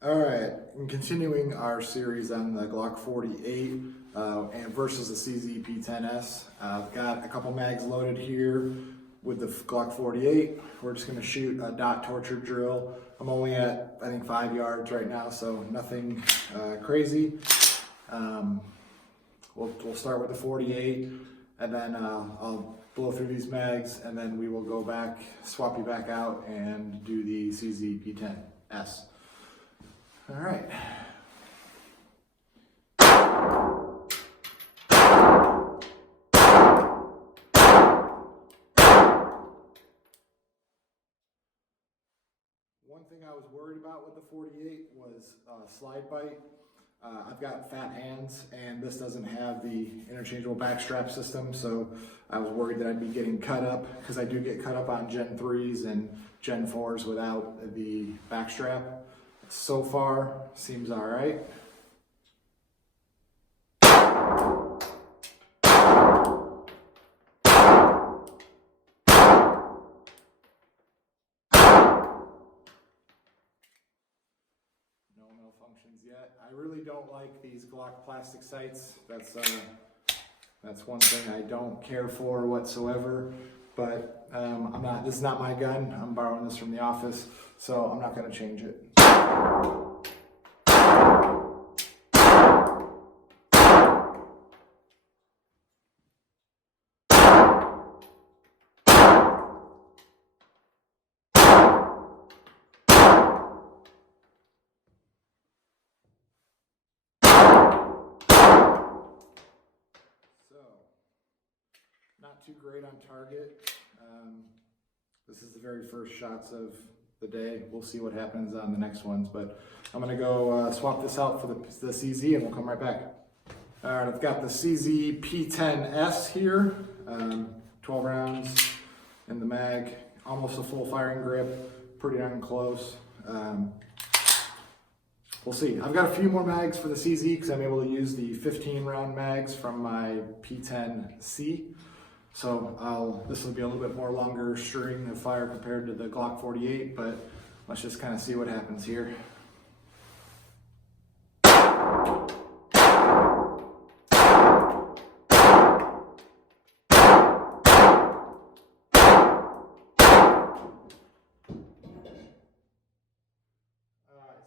All right, and continuing our series on the Glock 48 and versus the CZ P10s. I've got a couple mags loaded here with the Glock 48. We're just going to shoot a dot torture drill. I'm only at, I think, 5 yards right now, so nothing crazy. We'll start with the 48, and then I'll blow through these mags, and then we will go back, swap you back out, and do the CZ P10s. All right. One thing I was worried about with the 48 was slide bite. I've got fat hands and this doesn't have the interchangeable backstrap system, so I was worried that I'd be getting cut up, because I do get cut up on Gen 3s and Gen 4s without the backstrap. So far, seems all right. No malfunctions yet. I really don't like these Glock plastic sights. That's one thing I don't care for whatsoever. But this is not my gun. I'm borrowing this from the office, so I'm not going to change it. Not too great on target. This is the very first shots of the day. We'll see what happens on the next ones, but I'm gonna go swap this out for the CZ and we'll come right back. All right, I've got the CZ P10s here, 12 rounds in the mag, almost a full firing grip, pretty darn close. We'll see. I've got a few more mags for the CZ because I'm able to use the 15 round mags from my P10C. So this will be a little bit more longer string of fire compared to the Glock 48, but let's just kind of see what happens here.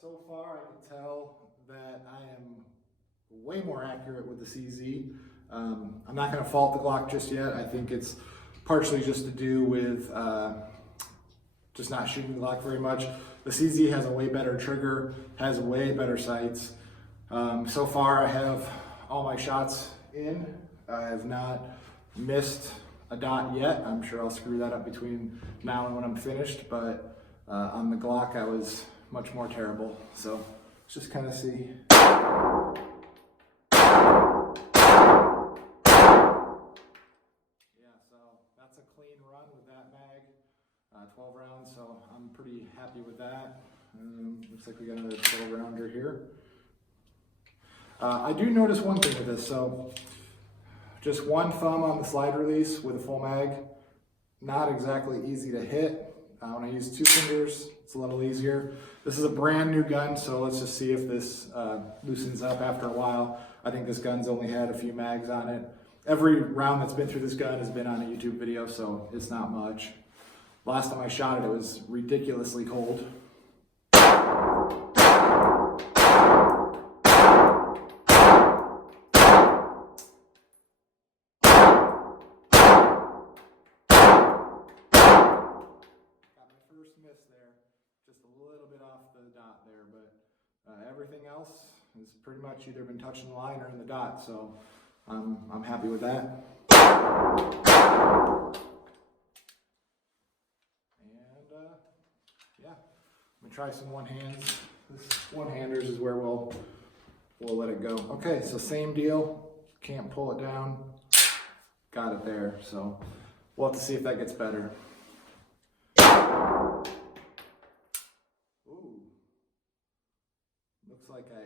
So far I can tell that I am way more accurate with the CZ. I'm not going to fault the Glock just yet. I think it's partially just to do with just not shooting the Glock very much. The CZ has a way better trigger, has way better sights. So far I have all my shots in. I have not missed a dot yet. I'm sure I'll screw that up between now and when I'm finished, but on the Glock I was much more terrible. So let's just kind of see. That's a clean run with that mag, 12 rounds, so I'm pretty happy with that. Looks like we got another 12 rounder here. I do notice one thing with this, so just one thumb on the slide release with a full mag, not exactly easy to hit. When I use two fingers, it's a little easier. This is a brand new gun, so let's just see if this loosens up after a while. I think this gun's only had a few mags on it. Every round that's been through this gun has been on a YouTube video, so it's not much. Last time I shot it, it was ridiculously cold. First miss there, just a little bit off the dot there, but everything else has pretty much either been touching the line or in the dot, so I'm happy with that. And yeah, I'm gonna try some one-hands. This one-handers is where we'll let it go. Okay, so same deal, can't pull it down, got it there, so we'll have to see if that gets better. Looks like I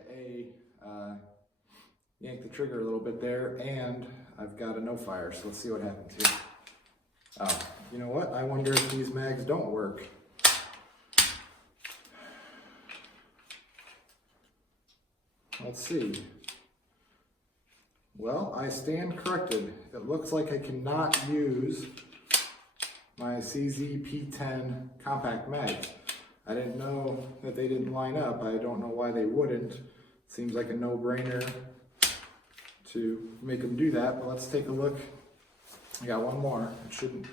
yanked the trigger a little bit there, and I've got a no fire, so let's see what happens here. Oh, you know what? I wonder if these mags don't work. let's see. Well, I stand corrected. It looks like I cannot use my CZ P10 compact mag. I didn't know that they didn't line up. I don't know why they wouldn't. Seems like a no-brainer to make them do that, but let's take a look. I got one more. It shouldn't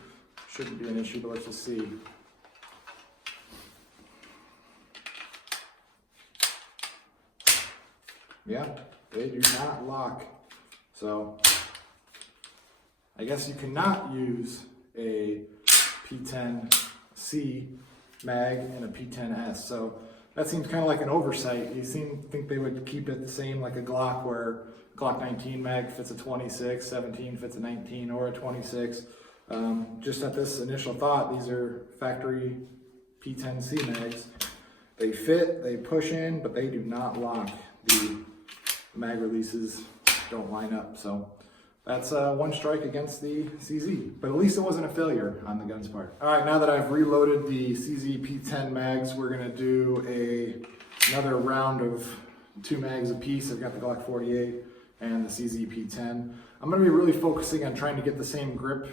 be an issue, but let's just see. Yeah, they do not lock. So I guess you cannot use a P10C mag and a P10s. So that seems kind of like an oversight. You think they would keep it the same like a Glock, where Glock 19 mag fits a 26, 17 fits a 19 or a 26. Just at this initial thought, these are factory P10C mags. They fit, they push in, but they do not lock. The mag releases don't line up. So that's one strike against the CZ, but at least it wasn't a failure on the gun's part. All right, now that I've reloaded the CZ P10 mags, we're gonna do another round of 2 mags apiece. I've got the Glock 48 and the CZ P10. I'm gonna be really focusing on trying to get the same grip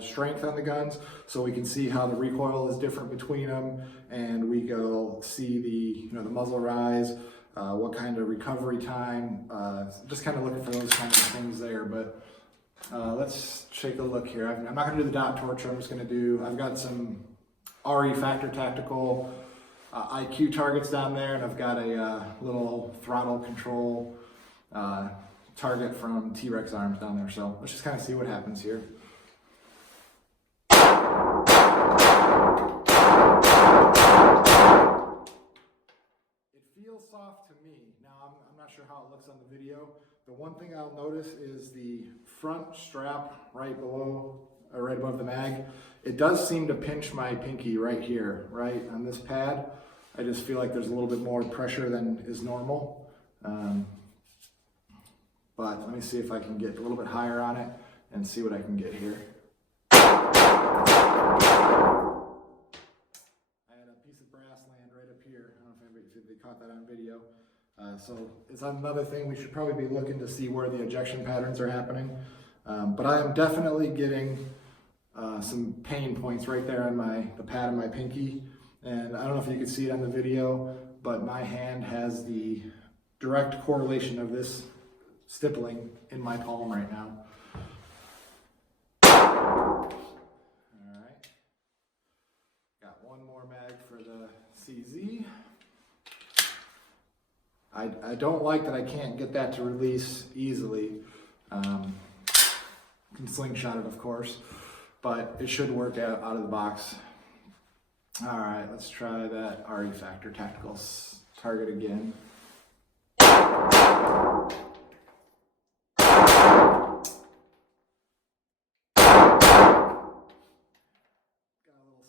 strength on the guns, so we can see how the recoil is different between them, and we go see the the muzzle rise, what kind of recovery time, just kind of looking for those kind of things there. But let's take a look here. I'm not gonna do the dot torture. I've got some RE Factor Tactical IQ targets down there, and I've got a little throttle control target from T-Rex Arms down there. So let's just kind of see what happens here. It feels soft to me. Now I'm not sure how it looks on the video. The one thing I'll notice is the front strap right above the mag. It does seem to pinch my pinky right here, right on this pad. I just feel like there's a little bit more pressure than is normal. But let me see if I can get a little bit higher on it and see what I can get here. I had a piece of brass land right up here. I don't know if they caught that on video. So it's another thing. We should probably be looking to see where the ejection patterns are happening. But I am definitely getting some pain points right there on the pad of my pinky. And I don't know if you can see it on the video, but my hand has the direct correlation of this stippling in my palm right now. All right, got one more mag for the CZ. I don't like that I can't get that to release easily. Can slingshot it, of course, but it should work out of the box. All right, let's try that RE Factor Tactical target again.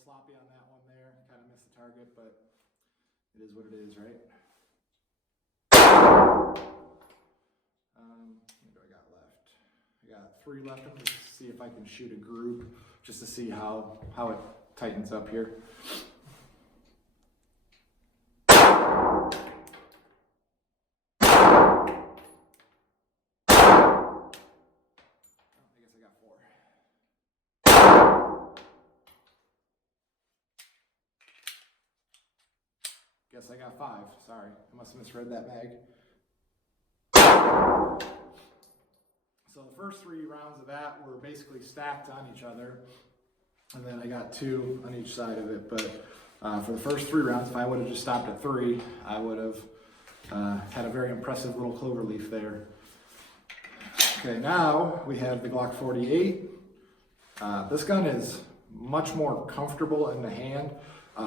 Sloppy on that one there, kind of missed the target, but it is what it is, right? What do I got left? I got 3 left. I'm just to see if I can shoot a group, just to see how it tightens up here. Guess I got 5. Sorry, I must have misread that mag. So the first 3 rounds of that were basically stacked on each other, and then I got 2 on each side of it. But for the first 3 rounds, if I would have just stopped at 3, I would have had a very impressive little clover leaf there. Okay, now we have the Glock 48. This gun is much more comfortable in the hand.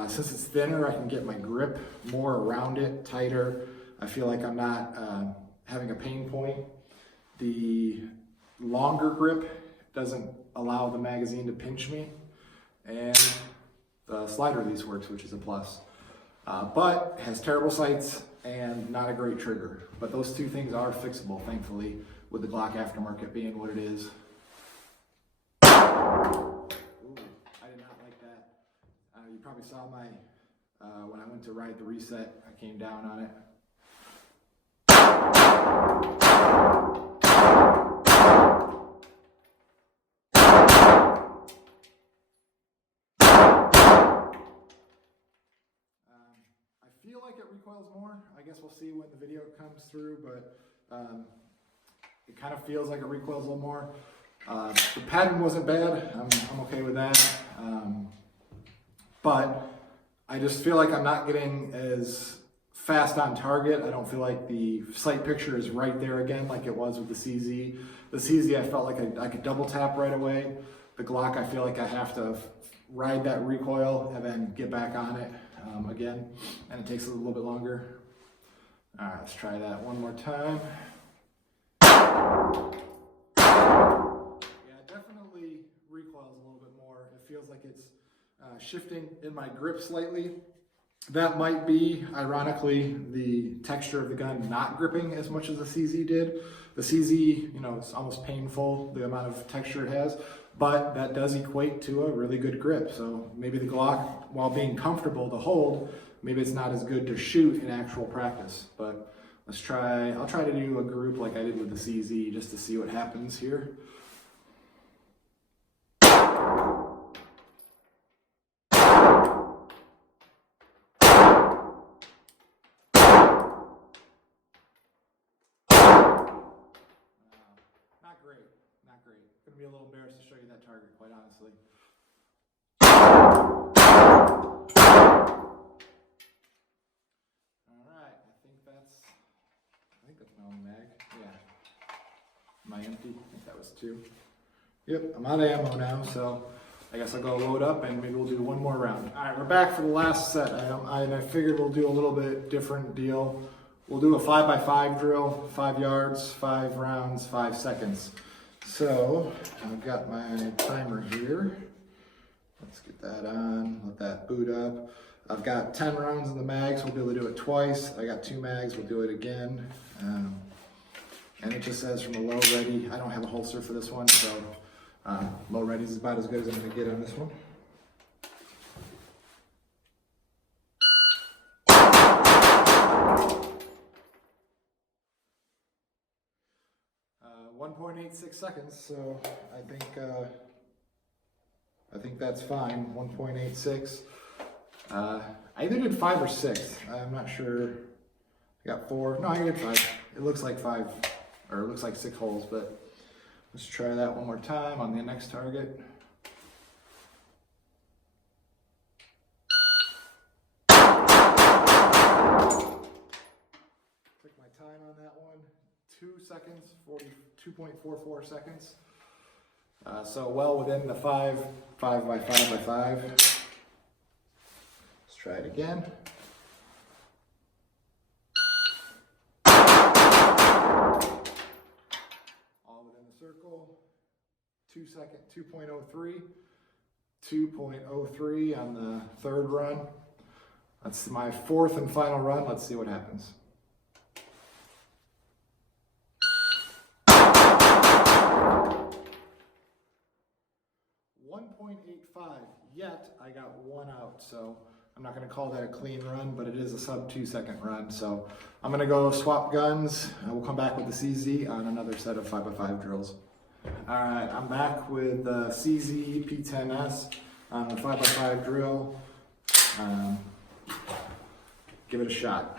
Since it's thinner, I can get my grip more around it, tighter. I feel like I'm not having a pain point. The longer grip doesn't allow the magazine to pinch me, and the slide release works, which is a plus. But it has terrible sights and not a great trigger. But those 2 things are fixable, thankfully, with the Glock aftermarket being what it is. You probably saw when I went to ride the reset, I came down on it. feel like it recoils more. I guess we'll see when the video comes through, but it kind of feels like it recoils a little more. The pattern wasn't bad. I'm okay with that. But I just feel like I'm not getting as fast on target. I don't feel like the sight picture is right there again like it was with the CZ. The CZ, I felt like I could double tap right away. The Glock, I feel like I have to ride that recoil and then get back on it again, and it takes a little bit longer. All right, let's try that one more time. Yeah, it definitely recoils a little bit more. It feels like it's shifting in my grip slightly. That might be, ironically, the texture of the gun not gripping as much as the CZ did. The CZ, you know, it's almost painful, the amount of texture it has, but that does equate to a really good grip. So maybe the Glock, while being comfortable to hold, maybe it's not as good to shoot in actual practice. But let's try, I'll try to do a group like I did with the CZ just to see what happens here. Not great. Gonna be a little embarrassed to show you that target, quite honestly. All right, I think that's my only mag. Yeah. Am I empty? I think that was 2. Yep, I'm out of ammo now, so I guess I'll go load up and maybe we'll do one more round. All right, we're back for the last set. I figured we'll do a little bit different deal. We'll do a 5x5 drill, 5 yards, 5 rounds, 5 seconds. So I've got my timer here. Let's get that on, let that boot up. I've got 10 rounds in the mags. We'll be able to do it twice. I got 2 mags. We'll do it again. And it just says from a low ready. I don't have a holster for this one, so low ready is about as good as I'm going to get on this one. 1.86 seconds, so I think that's fine. 1.86. I either did 5 or 6. I'm not sure. I got 4. No, I did 5. It looks like 5, or it looks like 6 holes, but let's try that one more time on the next target. Took my time on that one. 2 seconds, 42.44 seconds. So well within the 5 by 5 by 5. Let's try it again. All within the circle. 2 second, 2.03. 2.03 on the 3rd run. That's my 4th and final run. Let's see what happens. 1.85, yet I got 1 out, so I'm not going to call that a clean run, but it is a sub 2 second run. So I'm going to go swap guns, and we'll come back with the CZ on another set of 5x5 drills. All right, I'm back with the CZ P10s on the 5x5 drill. Give it a shot.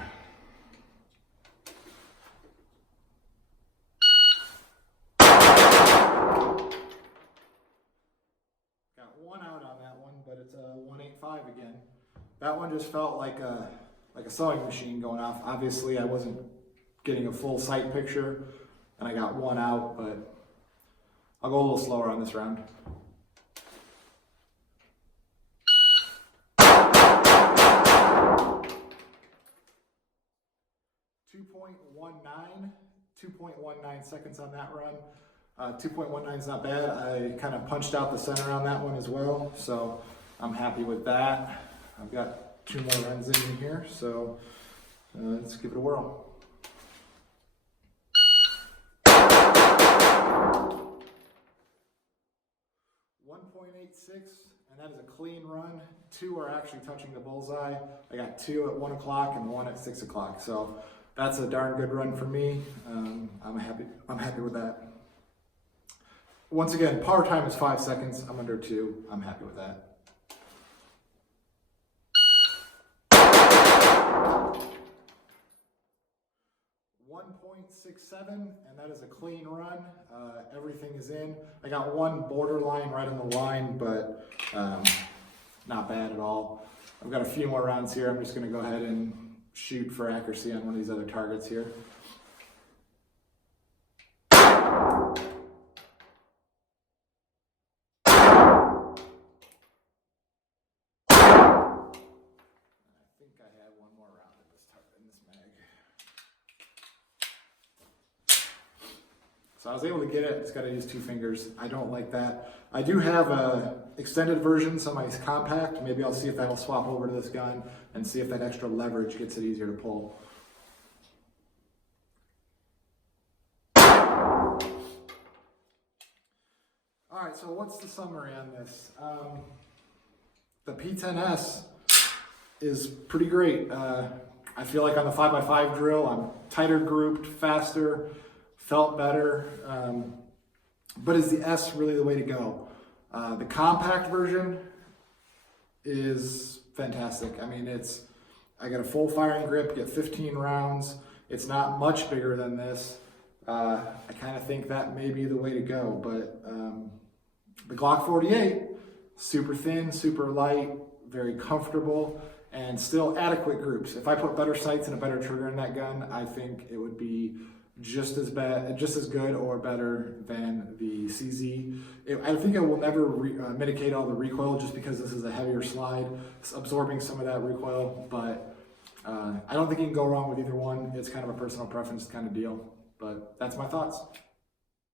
But it's a 185 again. That one just felt like a sewing machine going off. Obviously, I wasn't getting a full sight picture, and I got 1 out, but I'll go a little slower on this round. .19 seconds on that run. 2.19 is not bad. I kind of punched out the center on that one as well, so I'm happy with that. I've got 2 more runs in here, so let's give it a whirl. .86, and that is a clean run. 2 are actually touching the bullseye. I got 2 at 1 o'clock and 1 at 6 o'clock, so that's a darn good run for me. I'm happy with that. Once again, power time is 5 seconds. I'm under 2. I'm happy with that. .67, and that is a clean run. Everything is in. I got one borderline right on the line, but not bad at all. I've got a few more rounds here. I'm just going to go ahead and shoot for accuracy on one of these other targets here. So I was able to get it, just gotta use 2 fingers. I don't like that. I do have a extended version, so my compact. Maybe I'll see if that'll swap over to this gun and see if that extra leverage gets it easier to pull. All right, so what's the summary on this? The P10s is pretty great. I feel like on the 5x5 drill, I'm tighter grouped, faster, felt better, but is the S really the way to go? The compact version is fantastic. I mean, I got a full firing grip, get 15 rounds. It's not much bigger than this. I kind of think that may be the way to go, but the Glock 48, super thin, super light, very comfortable, and still adequate groups. If I put better sights and a better trigger in that gun, I think it would be just as good or better than the CZ. I think it will never mitigate all the recoil just because this is a heavier slide. It's absorbing some of that recoil, but I don't think you can go wrong with either one. It's kind of a personal preference kind of deal, but that's my thoughts.